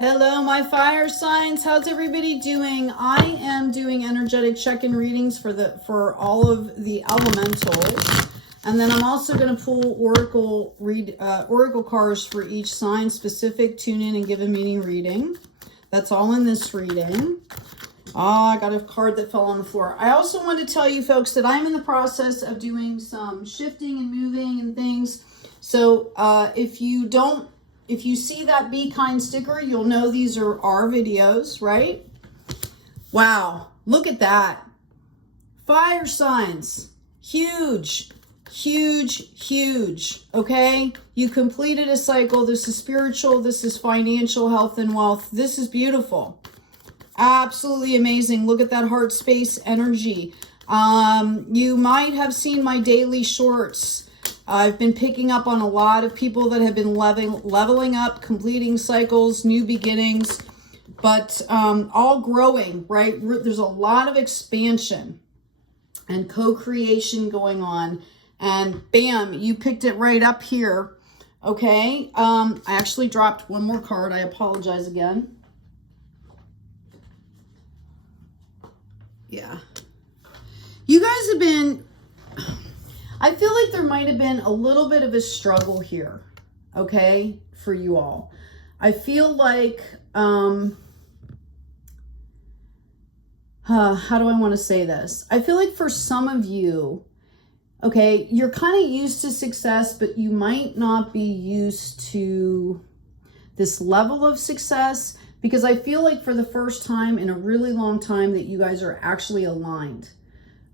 Hello, my fire signs. How's everybody doing? I am doing energetic check-in readings for all of the elementals, and then I'm also going to pull oracle cards for each sign, specific, tune in, and give a meaning reading. That's all in this reading. I got a card that fell on the floor. I also want to tell you folks that I'm in the process of doing some shifting and moving and things. So if you see that Be Kind sticker, you'll know these are our videos, right? Wow, look at that. Fire signs, huge, huge, huge, okay? You completed a cycle. This is spiritual. This is financial, health, and wealth. This is beautiful. Absolutely amazing. Look at that heart space energy. You might have seen my daily shorts. I've been picking up on a lot of people that have been leveling up, completing cycles, new beginnings, but all growing, right? There's a lot of expansion and co-creation going on. And bam, you picked it right up here. Okay. I actually dropped one more card. I apologize again. Yeah. You guys have been, I feel like there might have been a little bit of a struggle here, okay, for you all. I feel like, how do I want to say this? I feel like for some of you, okay, you're kind of used to success, but you might not be used to this level of success, because I feel like for the first time in a really long time that you guys are actually aligned,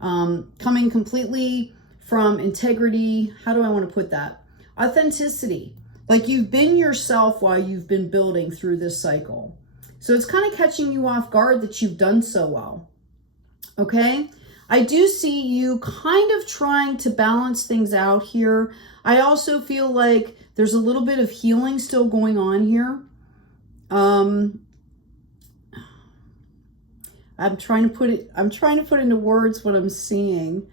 coming completely from integrity. How do I want to put that? Authenticity. Like you've been yourself while you've been building through this cycle. So it's kind of catching you off guard that you've done so well. Okay. I do see you kind of trying to balance things out here. I also feel like there's a little bit of healing still going on here. I'm trying to put into words what I'm seeing.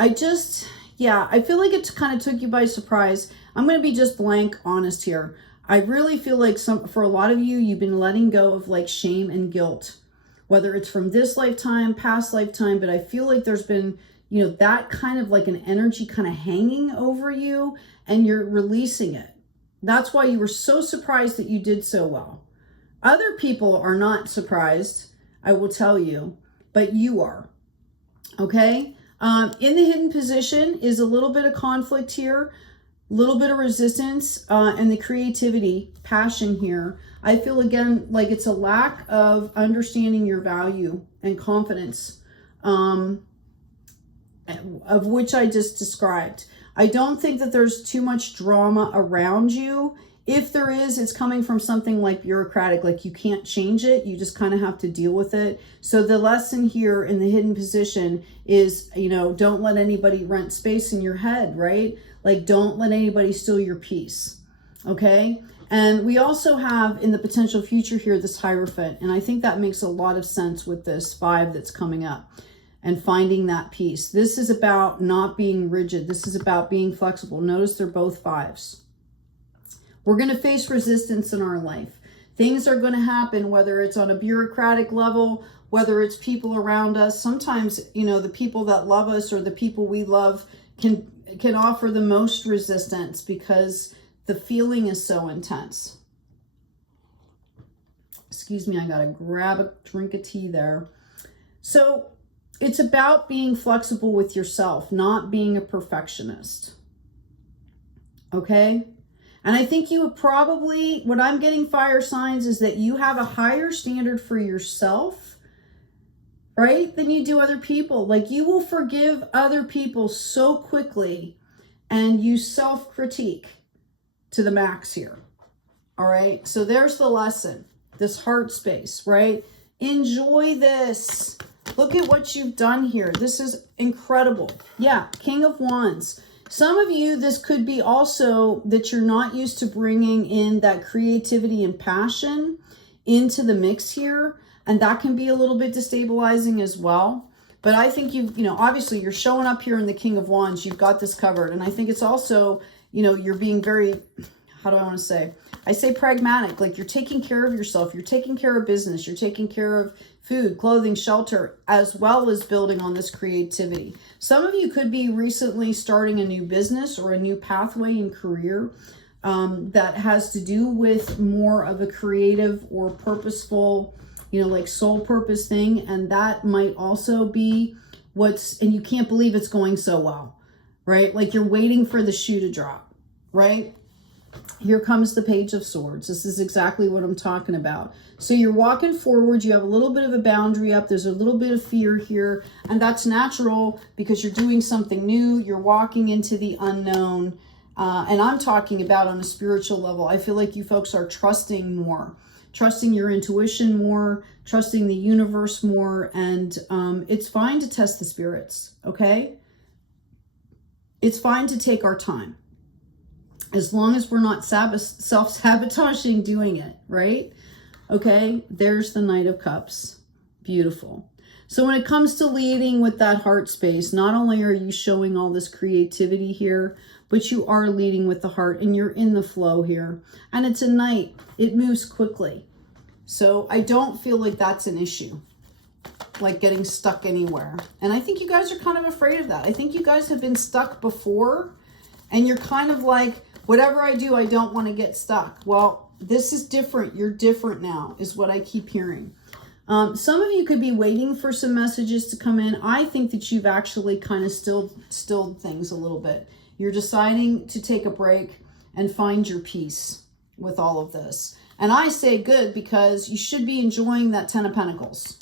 I feel like it kind of took you by surprise. I'm going to be just blank honest here. I really feel like for a lot of you, you've been letting go of like shame and guilt, whether it's from this lifetime, past lifetime, but I feel like there's been, that kind of like an energy kind of hanging over you, and you're releasing it. That's why you were so surprised that you did so well. Other people are not surprised, I will tell you, but you are. Okay? In the hidden position is a little bit of conflict here, a little bit of resistance, and the creativity, passion here. I feel again like it's a lack of understanding your value and confidence, of which I just described. I don't think that there's too much drama around you. If there is, it's coming from something like bureaucratic, like you can't change it. You just kind of have to deal with it. So the lesson here in the hidden position is, don't let anybody rent space in your head, right? Like don't let anybody steal your peace. Okay. And we also have in the potential future here, this Hierophant. And I think that makes a lot of sense with this 5 that's coming up. And finding that peace. This is about not being rigid. This is about being flexible. Notice they're both 5s. We're going to face resistance in our life. Things are going to happen, whether it's on a bureaucratic level, whether it's people around us. Sometimes, the people that love us or the people we love can offer the most resistance because the feeling is so intense. Excuse me, I got to grab a drink of tea there. So, it's about being flexible with yourself, not being a perfectionist. Okay? And I think you would probably, what I'm getting fire signs is that you have a higher standard for yourself, right? Than you do other people. Like you will forgive other people so quickly, and you self-critique to the max here. All right? So there's the lesson. This heart space, right? Enjoy this. Look at what you've done here. This is incredible. Yeah, King of Wands. Some of you, this could be also that you're not used to bringing in that creativity and passion into the mix here. And that can be a little bit destabilizing as well. But I think obviously you're showing up here in the King of Wands. You've got this covered. And I think it's also, you're being very, how do I want to say? I say pragmatic, like you're taking care of yourself, you're taking care of business, you're taking care of food, clothing, shelter, as well as building on this creativity. Some of you could be recently starting a new business or a new pathway in career that has to do with more of a creative or purposeful, you know, like soul purpose thing. And that might also be and you can't believe it's going so well, right? Like you're waiting for the shoe to drop, right? Here comes the Page of Swords. This is exactly what I'm talking about. So you're walking forward. You have a little bit of a boundary up. There's a little bit of fear here. And that's natural because you're doing something new. You're walking into the unknown. And I'm talking about on a spiritual level. I feel like you folks are trusting more. Trusting your intuition more. Trusting the universe more. And it's fine to test the spirits, okay? It's fine to take our time. As long as we're not self-sabotaging doing it, right? Okay, there's the Knight of Cups. Beautiful. So when it comes to leading with that heart space, not only are you showing all this creativity here, but you are leading with the heart and you're in the flow here. And it's a knight. It moves quickly. So I don't feel like that's an issue, like getting stuck anywhere. And I think you guys are kind of afraid of that. I think you guys have been stuck before and you're kind of like, whatever I do, I don't want to get stuck. Well, this is different. You're different now, is what I keep hearing. Some of you could be waiting for some messages to come in. I think that you've actually kind of stilled things a little bit. You're deciding to take a break and find your peace with all of this. And I say good because you should be enjoying that 10 of Pentacles.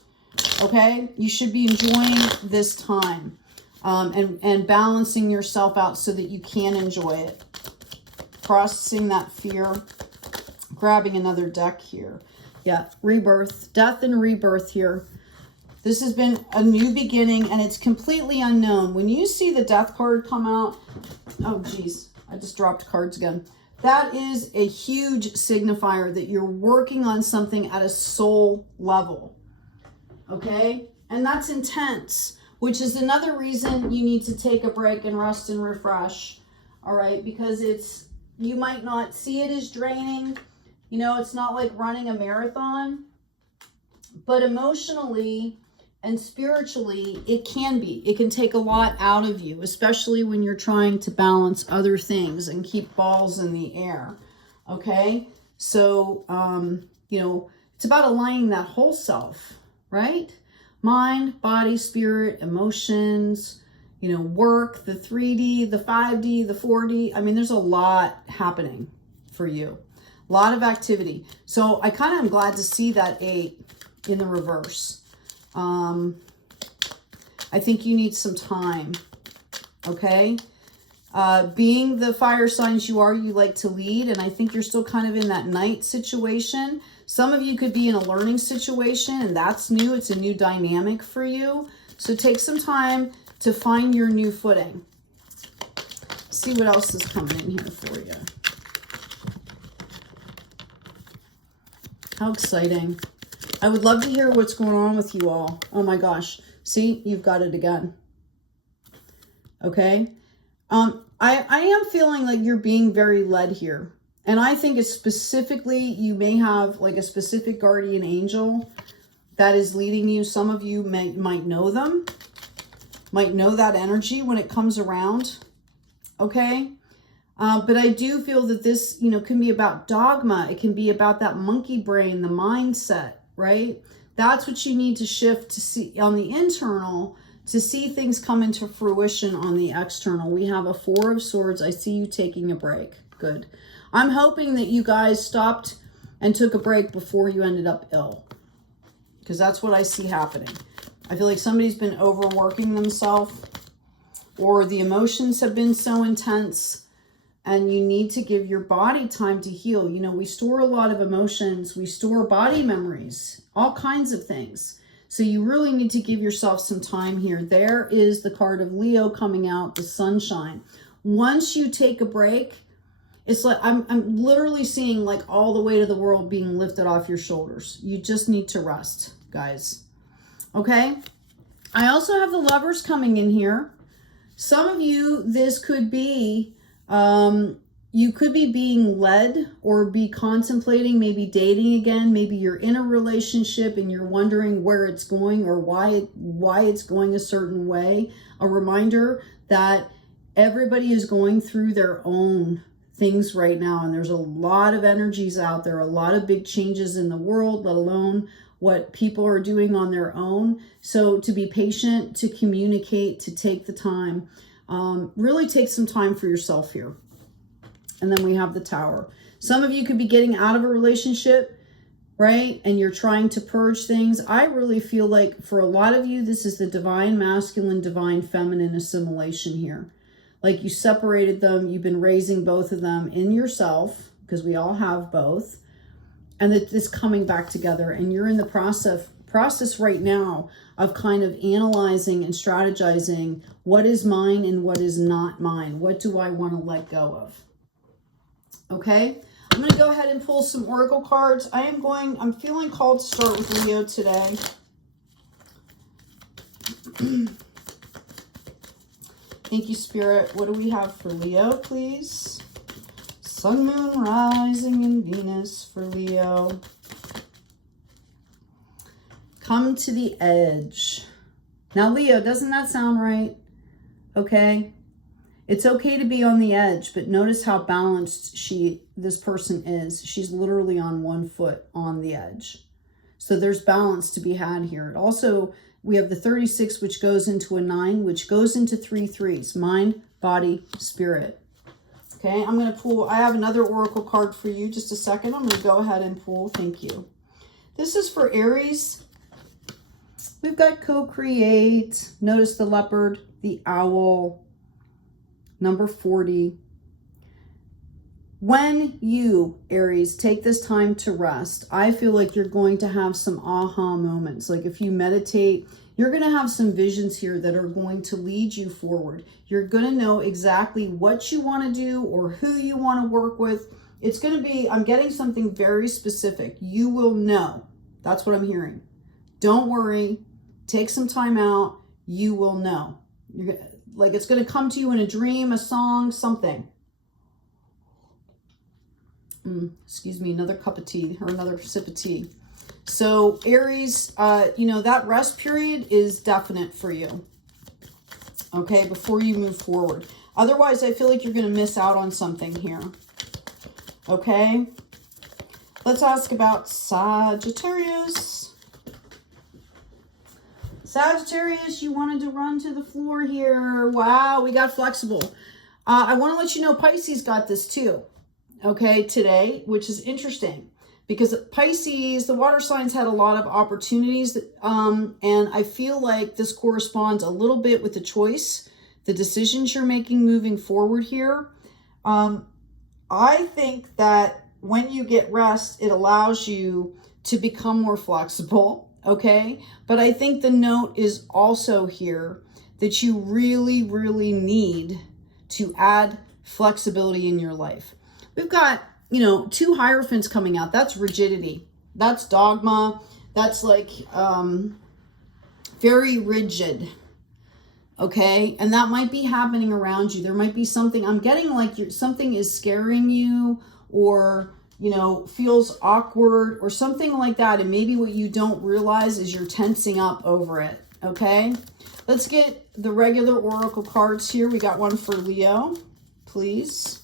Okay? You should be enjoying this time and balancing yourself out so that you can enjoy it. Processing that fear, grabbing another deck here. Yeah, rebirth, death and rebirth here. This has been a new beginning and it's completely unknown. When you see the death card come out, oh geez, I just dropped cards again. That is a huge signifier that you're working on something at a soul level, okay? And that's intense, which is another reason you need to take a break and rest and refresh, all right? Because you might not see it as draining. You know, it's not like running a marathon, but emotionally and spiritually, it can be. It can take a lot out of you, especially when you're trying to balance other things and keep balls in the air, okay? So, you know, it's about aligning that whole self, right? Mind, body, spirit, emotions, you know, work, the 3D, the 5D, the 4D. I mean, there's a lot happening for you. A lot of activity. So I kind of am glad to see that 8 in the reverse. I think you need some time. Okay? Being the fire signs you are, you like to lead. And I think you're still kind of in that knight situation. Some of you could be in a learning situation and that's new. It's a new dynamic for you. So take some time to find your new footing. See what else is coming in here for you. How exciting. I would love to hear what's going on with you all. Oh my gosh. See, you've got it again. Okay. I am feeling like you're being very led here. And I think it's specifically, you may have like a specific guardian angel that is leading you. Some of you might know them. Might know that energy when it comes around, okay? But I do feel that this, you know, can be about dogma. It can be about that monkey brain, the mindset, right? That's what you need to shift to see on the internal, to see things come into fruition on the external. We have a 4 of Swords. I see you taking a break. Good. I'm hoping that you guys stopped and took a break before you ended up ill, because that's what I see happening. I feel like somebody's been overworking themselves, or the emotions have been so intense and you need to give your body time to heal. You know, we store a lot of emotions. We store body memories, all kinds of things. So you really need to give yourself some time here. There is the card of Leo coming out, the sunshine. Once you take a break, it's like I'm literally seeing like all the weight of the world being lifted off your shoulders. You just need to rest, guys. Okay, I also have the Lovers coming in here. Some of you, this could be, you you could be being led or be contemplating maybe dating again. Maybe you're in a relationship and you're wondering where it's going or why it's going a certain way. A reminder that everybody is going through their own things right now, and there's a lot of energies out there, a lot of big changes in the world, let alone what people are doing on their own. So to be patient, to communicate, to take the time, really take some time for yourself here. And then we have the Tower. Some of you could be getting out of a relationship, right? And you're trying to purge things. I really feel like for a lot of you, this is the divine masculine, divine feminine assimilation here. Like you separated them, you've been raising both of them in yourself, because we all have both, and that this coming back together, and you're in the process right now of kind of analyzing and strategizing what is mine and what is not mine. What do I want to let go of? Okay, I'm going to go ahead and pull some oracle cards. I'm feeling called to start with Leo today. Thank you, Spirit. What do we have for Leo, please? Sun, Moon, Rising, and Venus for Leo. Come to the edge. Now, Leo, doesn't that sound right? Okay. It's okay to be on the edge, but notice how balanced this person is. She's literally on one foot on the edge. So there's balance to be had here. Also, we have the 36, which goes into a 9, which goes into 3 threes. Mind, body, spirit. Okay, I'm going to pull. I have another oracle card for you. Just a second. I'm going to go ahead and pull. Thank you. This is for Aries. We've got co-create. Notice the leopard, the owl, number 40. When you, Aries, take this time to rest, I feel like you're going to have some aha moments. Like if you meditate, you're going to have some visions here that are going to lead you forward. You're going to know exactly what you want to do or who you want to work with. It's going to be, I'm getting something very specific. You will know. That's what I'm hearing. Don't worry. Take some time out. You will know. Like it's going to come to you in a dream, a song, something. Excuse me, another cup of tea or another sip of tea. So Aries, that rest period is definite for you. Okay, before you move forward. Otherwise, I feel like you're going to miss out on something here. Okay, let's ask about Sagittarius. Sagittarius, you wanted to run to the floor here. Wow, we got flexible. I want to let you know Pisces got this too. Okay, today, which is interesting because Pisces, the water signs had a lot of opportunities. And I feel like this corresponds a little bit with the choice, the decisions you're making moving forward here. I think that when you get rest, it allows you to become more flexible. Okay, but I think the note is also here that you really, really need to add flexibility in your life. We've got, 2 Hierophants coming out. That's rigidity. That's dogma. That's like very rigid. Okay. And that might be happening around you. There might be something. I'm getting like something is scaring you or, feels awkward or something like that. And maybe what you don't realize is you're tensing up over it. Okay. Let's get the regular oracle cards here. We got one for Leo, please.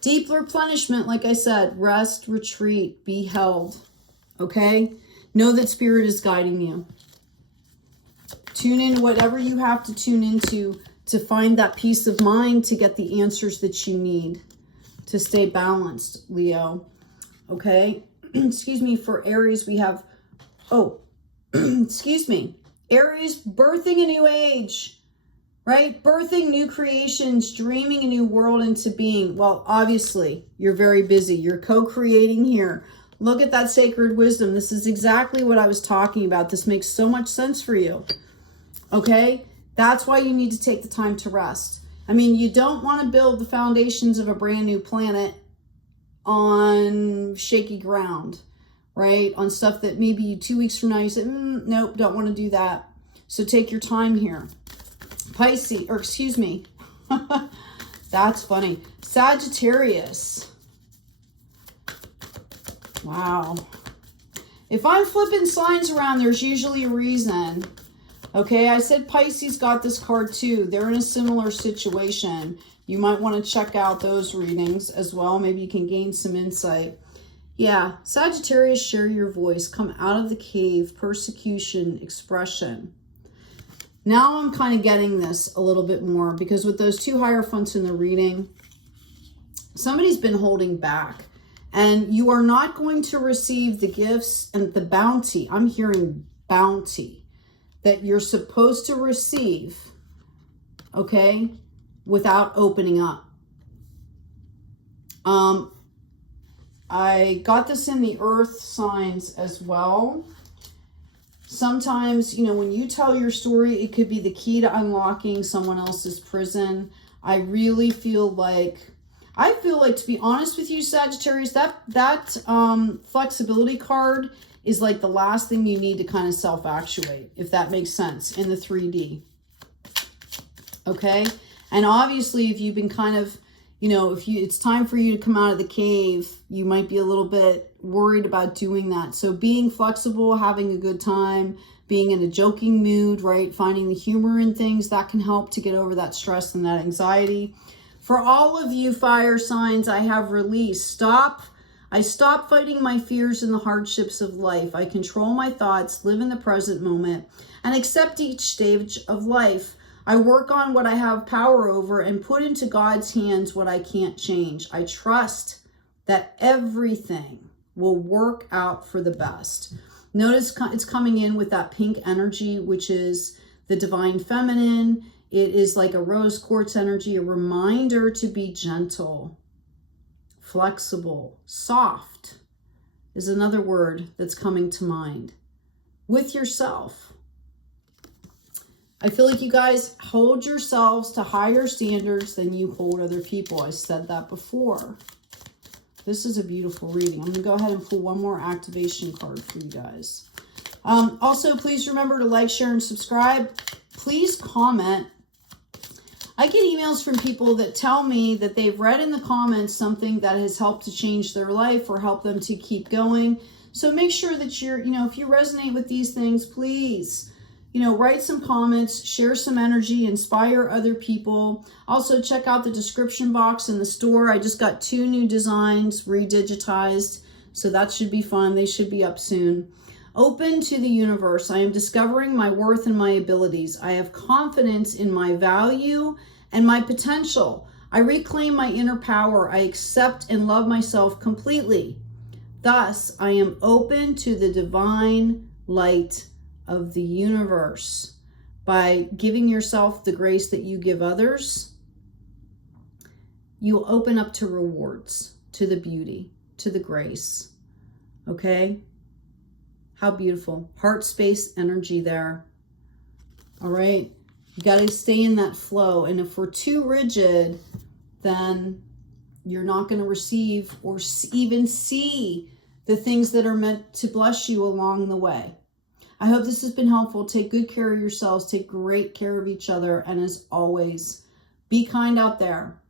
Deep replenishment, like I said, rest, retreat, be held, okay? Know that Spirit is guiding you. Tune into whatever you have to tune into to find that peace of mind, to get the answers that you need, to stay balanced, Leo, okay? Excuse me, for Aries, we have, excuse me, Aries, birthing a new age. Right? Birthing new creations, dreaming a new world into being. Well, obviously, you're very busy. You're co-creating here. Look at that sacred wisdom. This is exactly what I was talking about. This makes so much sense for you. Okay? That's why you need to take the time to rest. I mean, you don't want to build the foundations of a brand new planet on shaky ground, right? On stuff that maybe 2 weeks from now you say, nope, don't want to do that. So take your time here. Pisces, or excuse me, That's funny. Sagittarius. Wow. If I'm flipping signs around, there's usually a reason. Okay, I said Pisces got this card too. They're in a similar situation. You might want to check out those readings as well. Maybe you can gain some insight. Yeah, Sagittarius, share your voice. Come out of the cave. Persecution, expression. Now I'm kind of getting this a little bit more because with those two Hierophants in the reading, somebody's been holding back. And you are not going to receive the gifts and the bounty. I'm hearing bounty that you're supposed to receive, okay, without opening up. I got this in the earth signs as well. Sometimes, you know, when you tell your story, it could be the key to unlocking someone else's prison. I really feel like, to be honest with you, Sagittarius, that flexibility card is like the last thing you need to kind of self-actuate, if that makes sense, in the 3D. Okay? And obviously, if you've been kind of, you know, it's time for you to come out of the cave, you might be a little bit worried about doing that. So being flexible, having a good time, being in a joking mood, right? Finding the humor in things, that can help to get over that stress and that anxiety. For all of you fire signs, I have released. I stop fighting my fears and the hardships of life. I control my thoughts, live in the present moment, and accept each stage of life. I work on what I have power over and put into God's hands what I can't change. I trust that everything will work out for the best. Notice it's coming in with that pink energy, which is the divine feminine. It is like a rose quartz energy, a reminder to be gentle, flexible, soft is another word that's coming to mind with yourself. I feel like you guys hold yourselves to higher standards than you hold other people. I said that before. This is a beautiful reading. I'm going to go ahead and pull one more activation card for you guys. Also, please remember to like, share, and subscribe. Please comment. I get emails from people that tell me that they've read in the comments something that has helped to change their life or help them to keep going. So make sure that you're, you know, if you resonate with these things, please, you know, write some comments, share some energy, inspire other people. Also, check out the description box in the store. I just got 2 new designs redigitized, so that should be fun. They should be up soon. Open to the universe. I am discovering my worth and my abilities. I have confidence in my value and my potential. I reclaim my inner power. I accept and love myself completely. Thus, I am open to the divine light of the universe. By giving yourself the grace that you give others, you open up to rewards, to the beauty, to the grace. Okay? How beautiful. Heart space energy there. All right? You got to stay in that flow. And if we're too rigid, then you're not going to receive or even see the things that are meant to bless you along the way. I hope this has been helpful. Take good care of yourselves. Take great care of each other. And as always, be kind out there.